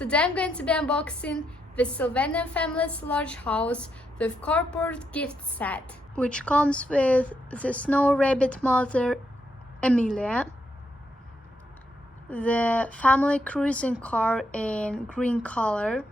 Today I'm going to be unboxing the Sylvanian Families large house with Carport gift set, which comes with the snow rabbit mother Amelia, the family cruising car in green color,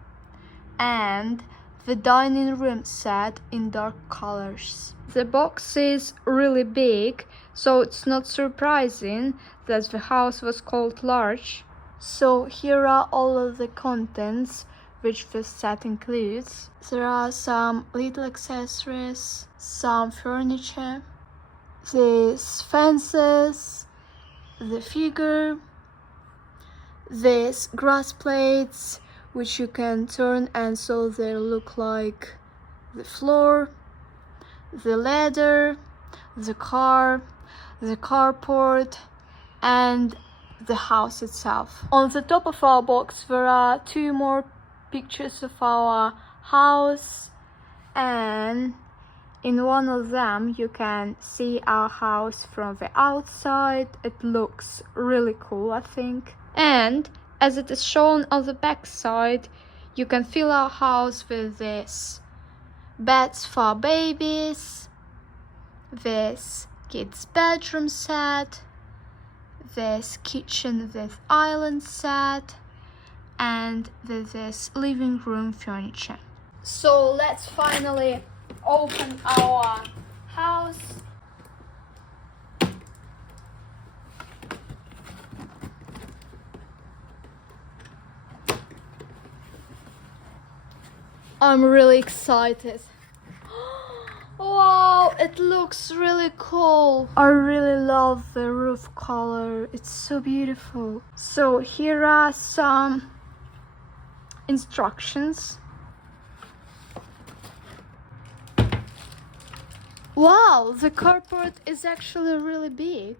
and the dining room set in dark colors. The box is really big, so it's not surprising that the house was called large. So here are all of the contents which the set includes. There are some little accessories, some furniture, these fences, the figure, these grass plates which you can turn and so they look like the floor, the ladder, the car, the carport, and the house itself. On the top of our box there are two more pictures of our house, and in one of them you can see our house from the outside. It looks really cool, I think. And as it is shown on the back side, you can fill our house with this beds for babies, this kids bedroom set, this kitchen with island set, and with this living room furniture. So let's finally open our house. I'm really excited. Wow, it looks really cool. I really love the roof color. It's so beautiful. So here are some instructions. Wow, the carport is actually really big.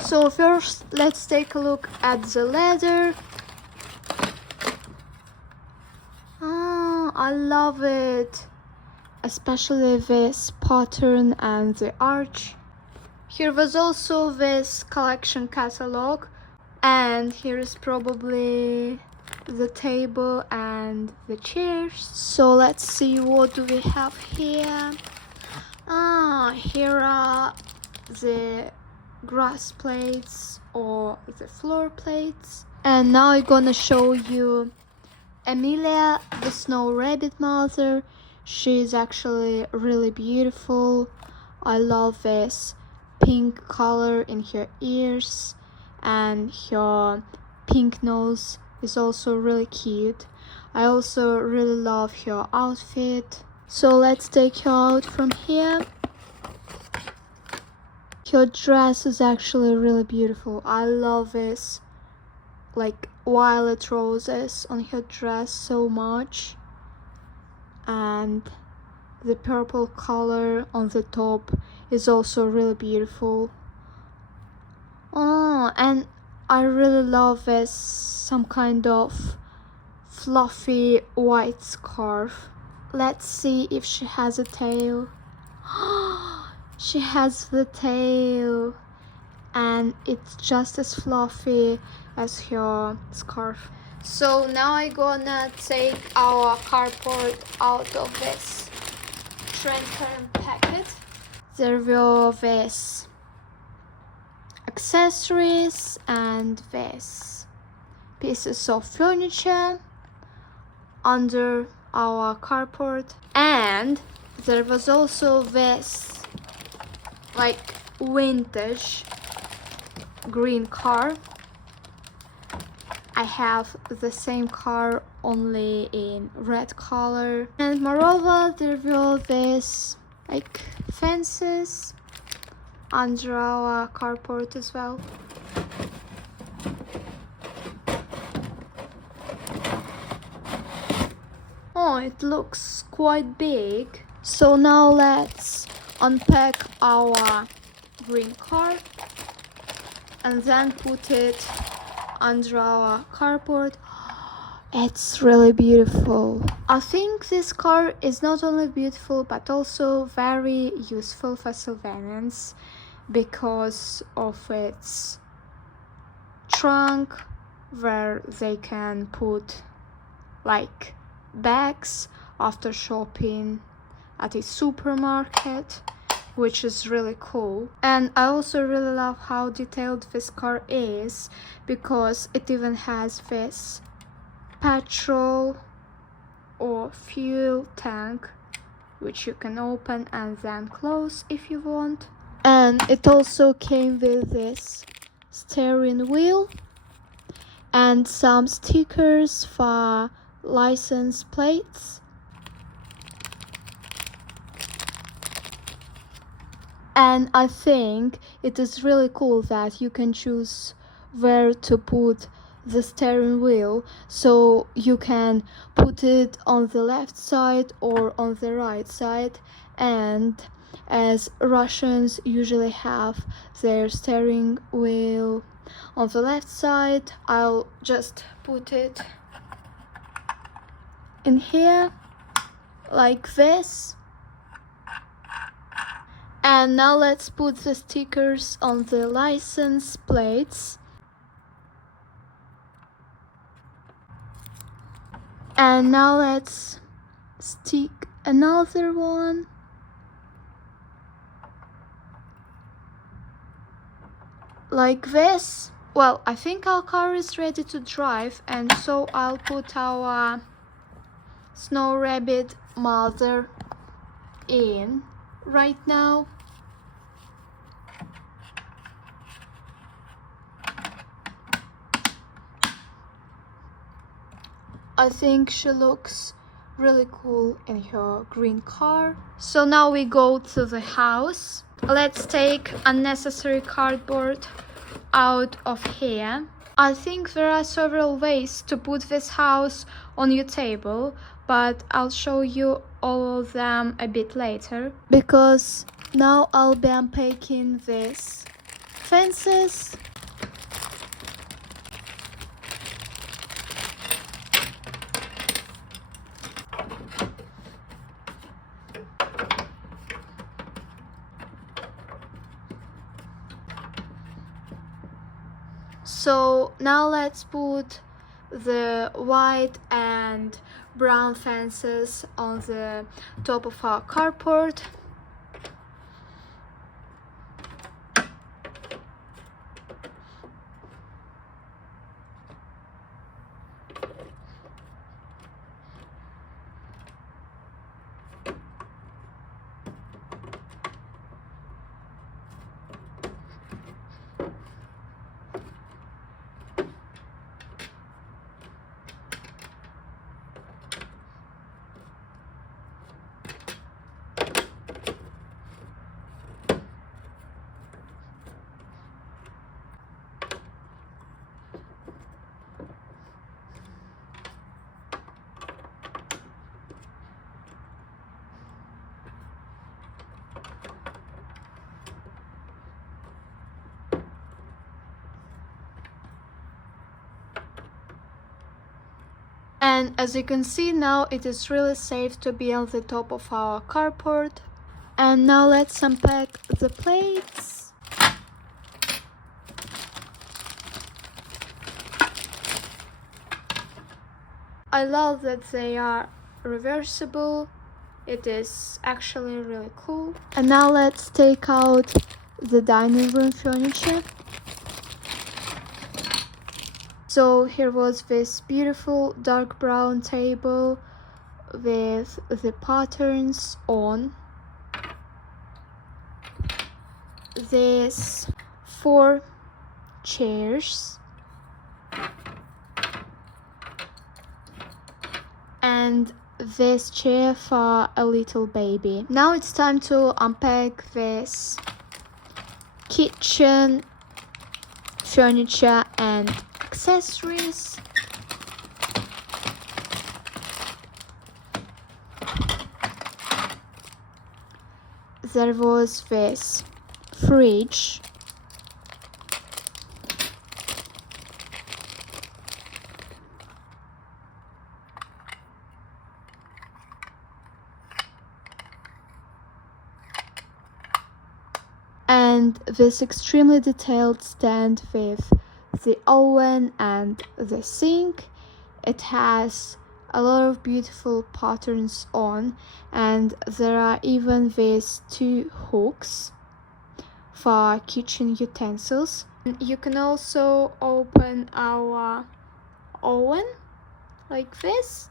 So first, let's take a look at the ladder. I love it, especially this pattern and the arch. Here was also this collection catalog, and here is probably the table and the chairs. So let's see, what do we have here? Here are the grass plates or the floor plates. And now I'm gonna show you Amelia, the snow rabbit mother. She's actually really beautiful. I love this pink color in her ears, and her pink nose is also really cute. I also really love her outfit. So let's take her out from here. Her dress is actually really beautiful. I love this like violet roses on her dress so much, and the purple color on the top is also really beautiful. And I really love this some kind of fluffy white scarf. Let's see if she has a tail. She has the tail, and it's just as fluffy as her scarf. So now I'm gonna take our carport out of this transparent packet. There were these accessories and these pieces of furniture under our carport, and there was also this like vintage green car. I have the same car, only in red color. And moreover, there were these like fences under our carport as well. Oh, it looks quite big. So now let's unpack our green car and then put it under our carport. It's really beautiful. I think this car is not only beautiful but also very useful for Sylvanians because of its trunk where they can put like bags after shopping at a supermarket, which is really cool. And I also really love how detailed this car is because it even has this petrol or fuel tank which you can open and then close if you want. And it also came with this steering wheel and some stickers for license plates. And I think it is really cool that you can choose where to put the steering wheel, so you can put it on the left side or on the right side. And as Russians usually have their steering wheel on the left side, I'll just put it in here like this. And now let's put the stickers on the license plates. And now let's stick another one. Like this. Well, I think our car is ready to drive, and so I'll put our snow rabbit mother in right now. I think she looks really cool in her green car. So now we go to the house. Let's take unnecessary cardboard out of here. I think there are several ways to put this house on your table, but I'll show you all of them a bit later, because now I'll be unpacking these fences. So now let's put the white and brown fences on the top of our carport. And as you can see now, it is really safe to be on the top of our carport. And now let's unpack the plates. I love that they are reversible. It is actually really cool. And now let's take out the dining room furniture. So here was this beautiful dark brown table with the patterns on. These 4 chairs. And this chair for a little baby. Now it's time to unpack this kitchen furniture and accessories. There was this fridge. and this extremely detailed stand with the oven and the sink. It has a lot of beautiful patterns on, and there are even these 2 hooks for kitchen utensils. You can also open our oven like this,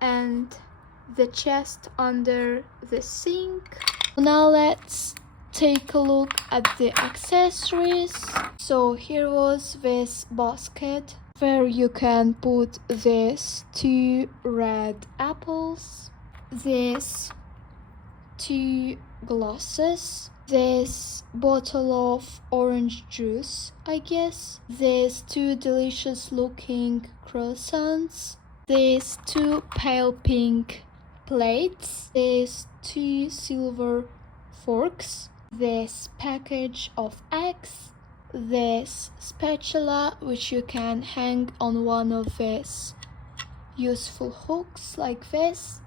and the chest under the sink. Now let's take a look at the accessories. So here was this basket where you can put these 2 red apples, these 2 glasses, this bottle of orange juice, I guess, these 2 delicious looking croissants, these 2 pale pink plates, these 2 silver forks, this package of eggs, this spatula which you can hang on one of these useful hooks like this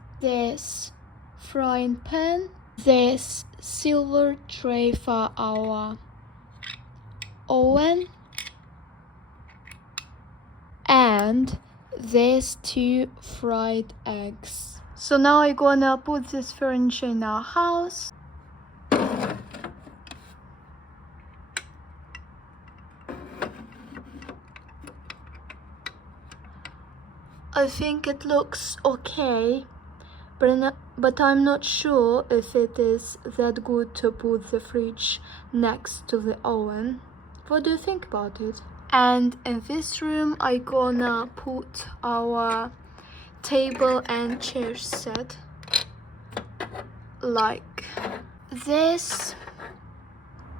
frying pan, this silver tray for our oven, and these 2 fried eggs. So now I'm gonna put this furniture in our house. I think it looks okay, but I'm not sure if it is that good to put the fridge next to the oven. What do you think about it? And in this room I'm gonna put our table and chair set like this.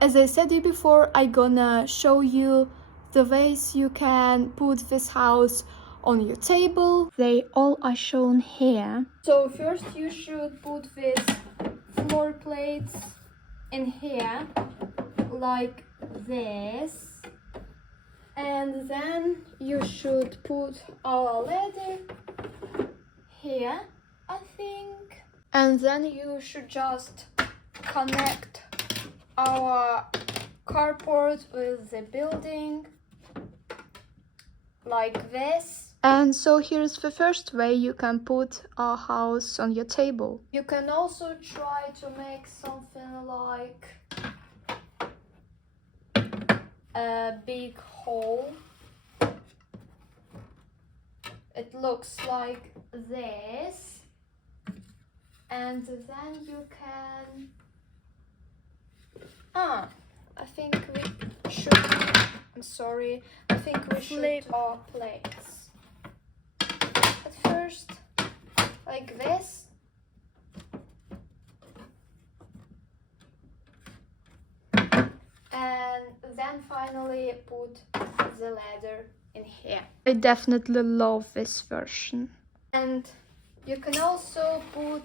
As I said it before, I'm gonna show you the ways you can put this house on your table. They all are shown here. So first you should put these floor plates in here like this, and then you should put our ladder here, I think, and then you should just connect our carport with the building like this. And so here's the first way you can put our house on your table. You can also try to make something like a big hole. It looks like this, and then you can I think we should flip our plates at first like this, and then finally put the ladder in here. I definitely love this version. And you can also put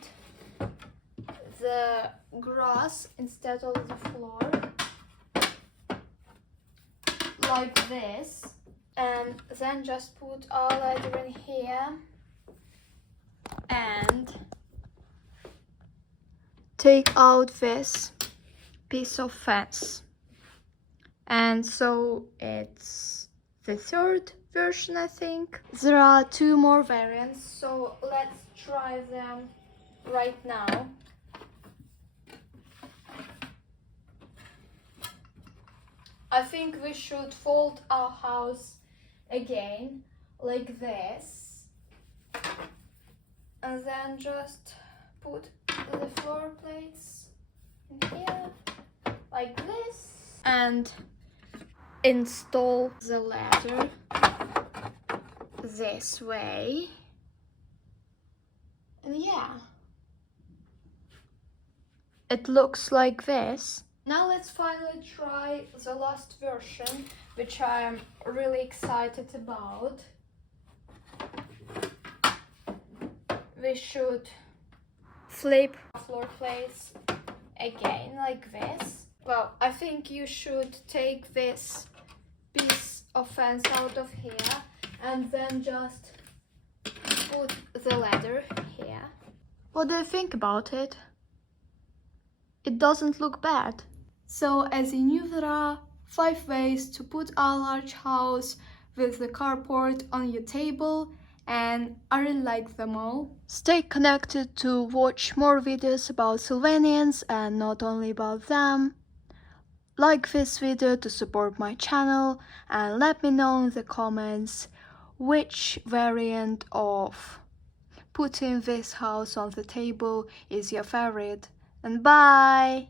the grass instead of the floor like this, and then just put our ladder in here and take out this piece of fence. And so it's the third version, I think. There are 2 more variants, so let's try them right now. I think we should fold our house again like this, and then just put the floor plates in here like this, and install the ladder this way. And yeah, it looks like this. Now let's finally try the last version, which I am really excited about. We should flip floor plates again like this. Well, I think you should take this piece of fence out of here and then just put the ladder here. What do you think about it? It doesn't look bad. So as you knew, there are 5 ways to put a large house with the carport on your table, and I really like them all. Stay connected to watch more videos about Sylvanians and not only about them. Like this video to support my channel and let me know in the comments which variant of putting this house on the table is your favorite. And bye!